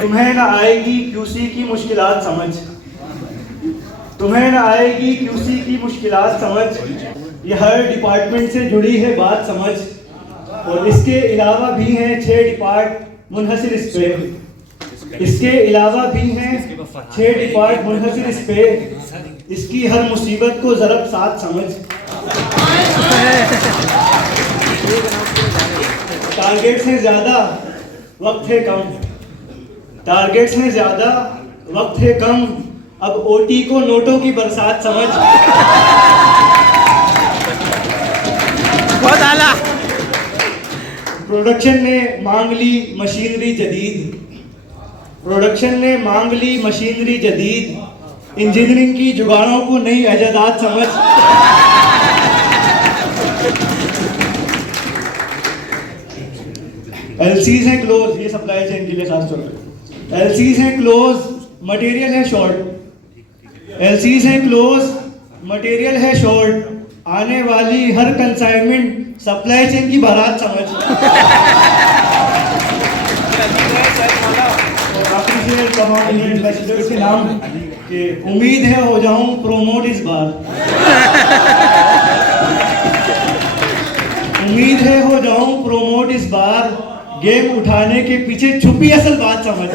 तुम्हें न आएगी क्यूसी की मुश्किलात समझ, तुम्हें न आएगी क्यूसी की मुश्किलात समझ, ये हर डिपार्टमेंट से जुड़ी है बात समझ, और इसके अलावा भी हैं 6 डिपार्ट मुनहसिर इस पे, इसके अलावा भी हैं 6 डिपार्ट मुनहसिर इस पे, इसकी हर मुसीबत को ज़रब साथ समझ। टारगेट्स हैं ज़्यादा वक्त है कम, टारगेट्स हैं ज़्यादा वक्त है कम, अब ओटी को नोटों की बरसात समझ। बहुत आला। प्रोडक्शन ने मांग ली मशीनरी जदीद, प्रोडक्शन ने मांग ली मशीनरी जदीद, इंजीनियरिंग की जुगाड़ों को नई इजादात समझ। एलसीज हैं क्लोज, ये सप्लाई चेन के लिए खास तौर पे एलसीज हैं क्लोज, मटेरियल है शॉर्ट, एलसीज हैं क्लोज, मटेरियल है शॉर्ट, आने वाली हर कंसाइनमेंट सप्लाई चेन की बारात समझ। आखिरी से कहूँ एम्बेसडर के नाम कि उम्मीद है हो जाऊं प्रोमोट इस बार, उम्मीद है हो जाऊं प्रोमोट इस बार, गेम उठाने के पीछे छुपी असल बात समझ।